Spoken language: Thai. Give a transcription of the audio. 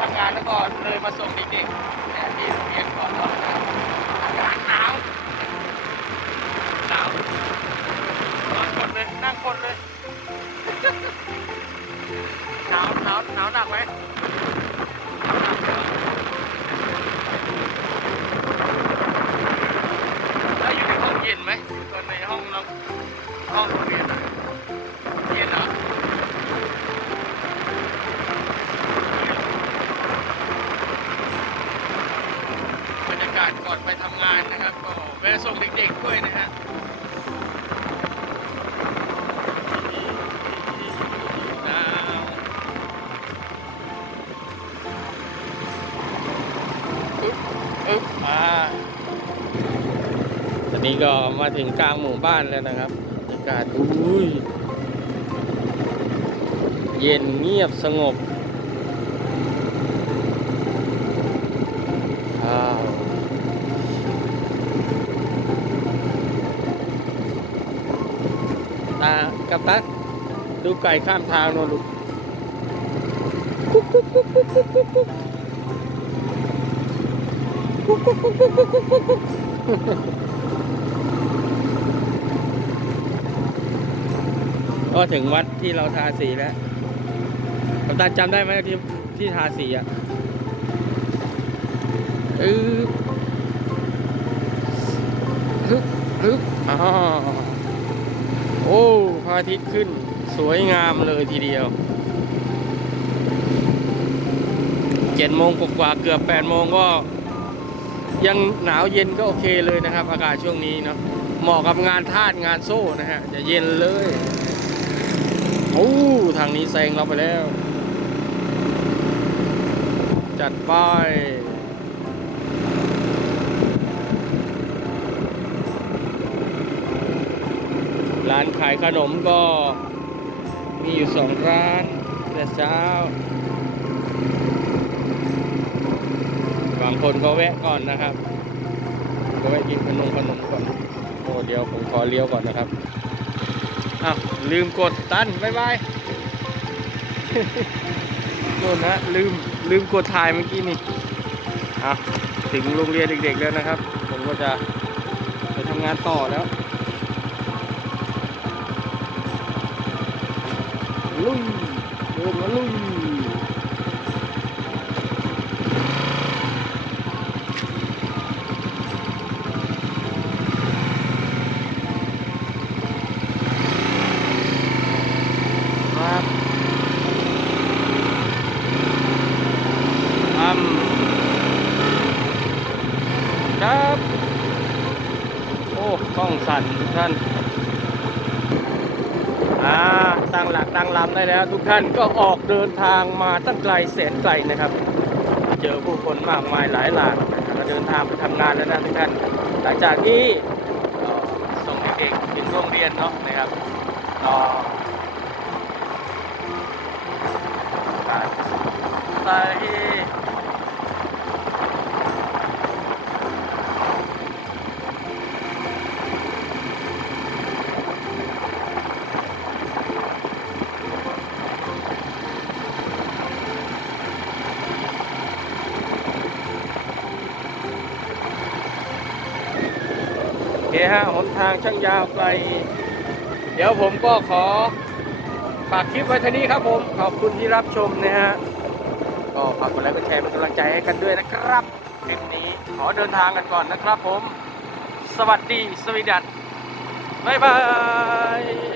ทำงานแล้วก็เลยมาส่งเด็กๆที่โรงเรียนก่อน อนไปทำงานนะครับก็แวะส่งเด็กๆด้วยนะฮะดาวอึ๊บอึ๊บอ่าตอนนี้ก็มาถึงกลางหมู่บ้านแล้วนะครับบรรยากาศอุ้ย เย็นเงียบสงบ ตากับตันดูไก่ข้ามทางนนลูกก็ถึงวัดที่เราทาสีแล้วกัปตันจำได้ไหมที่ที่ทาสีอะอึ๊บอึ๊บอึ๊บอ๋อ โอ้พระอาทิตย์ขึ้น สวยงามเลยทีเดียวเจ็ดโมงกว่าๆเกือบแปดโมงก็ ยังหนาวเย็นก็โอเคเลยนะครับ อากาศช่วงนี้เนาะเหมาะกับงานทาสงานโซ่นะฮะจะเย็นเลยโอ้ทางนี้แซงเราไปแล้ว จัดไป ร้านขายขนมก็มีอยู่สองร้านแต่เช้า บางคนก็แวะก่อนนะครับ ก็แวะกินขนมขนมก่อนโอ้เดี๋ยวผมขอเลี้ยวก่อนนะครับอ้าวลืมกดตันบ๊ายบายโน่นนะลืมลืมกดถ่ายเมื่อกี้นี่อะถึงโรงเรียนเด็กๆแล้วนะครับ ผมก็จะไปทำงานต่อแล้ว ลุยเดินมาลุยครับอืมครับโอ้กล้องสั่นท่านอ่า ตั้งหลักตั้งลำได้แล้ว ทุกท่านก็ออกเดินทางมาตั้งไกลแสนไกลนะครับ เจอผู้คนมากมายหลายหลากมาเดินทางไปทำงานแล้วนะทุกท่านหลังจากที่ส่งเด็กๆถึงโรงเรียนเนาะนะครับต่อไป ฮะหนทางช่างยาวไกล เดี๋ยวผมก็ขอฝากคลิปไว้เท่านี้ครับผม ขอบคุณที่รับชมนะฮะ ก็ฝากกดไลค์กดแชร์เป็นกำลังใจให้กันด้วยนะครับ คลิปนี้ขอเดินทางกันก่อนนะครับผม สวัสดีสวีดัตบ๊ายบาย